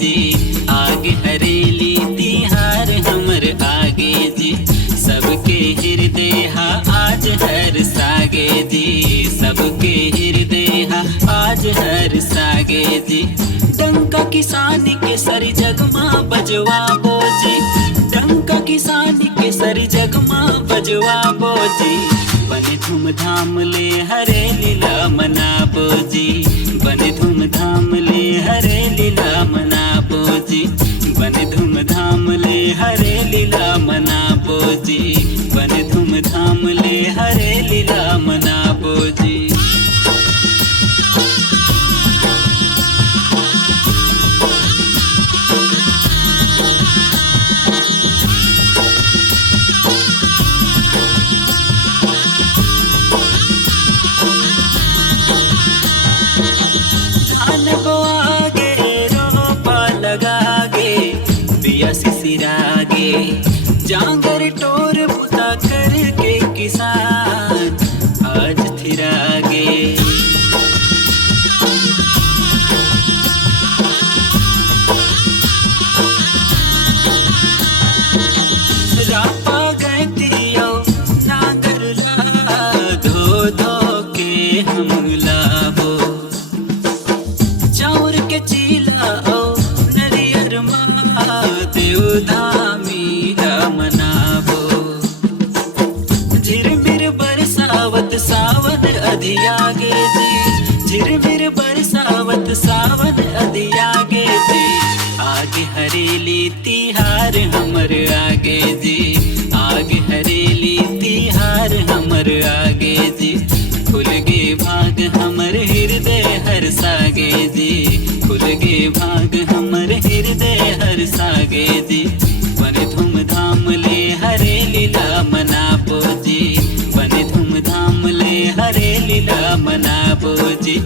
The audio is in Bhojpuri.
जी। आगे हरेली तिहार हमर आगे जी। सबके हृदय आज हर सागे जी। सबके हृदय आज हर सागे जी। डंका किसानी के सरी जगमा बजवा बोजी। डंका किसानी के सरी जगमा बजवा बोजी। बने धूमधाम ले हरे लीला मना बोजी। बने धूमधाम ले हरे लीला मना बोजी। बने धूमधाम ले हरे लीला मना बोजी। बने धूमधाम ले हरे लीला मना बोजी। सिरागे जांगर टोर पुता करके किसान आज थिरागे। रापा गए दियो नागर ला धो धो के हम लाबो। चाउर के चीला ओ नरियर देव धामी मनाबो। झिरमिर बरसावत सावन अधियागे जी। झिरमिर बरसावत सावन अधियागे जी। आगे हरेली तिहार हमर आगे जी। आगे हरेली तिहार हमर आगे जी। खुल गे भाग हमर हृदय हर सागे जी। खुल गे भाग हमर हृदय हर सागे जी। बने धूमधाम ले हरे लीला मना बोजी। बने धूमधाम ले हरे लीला मना बोजी।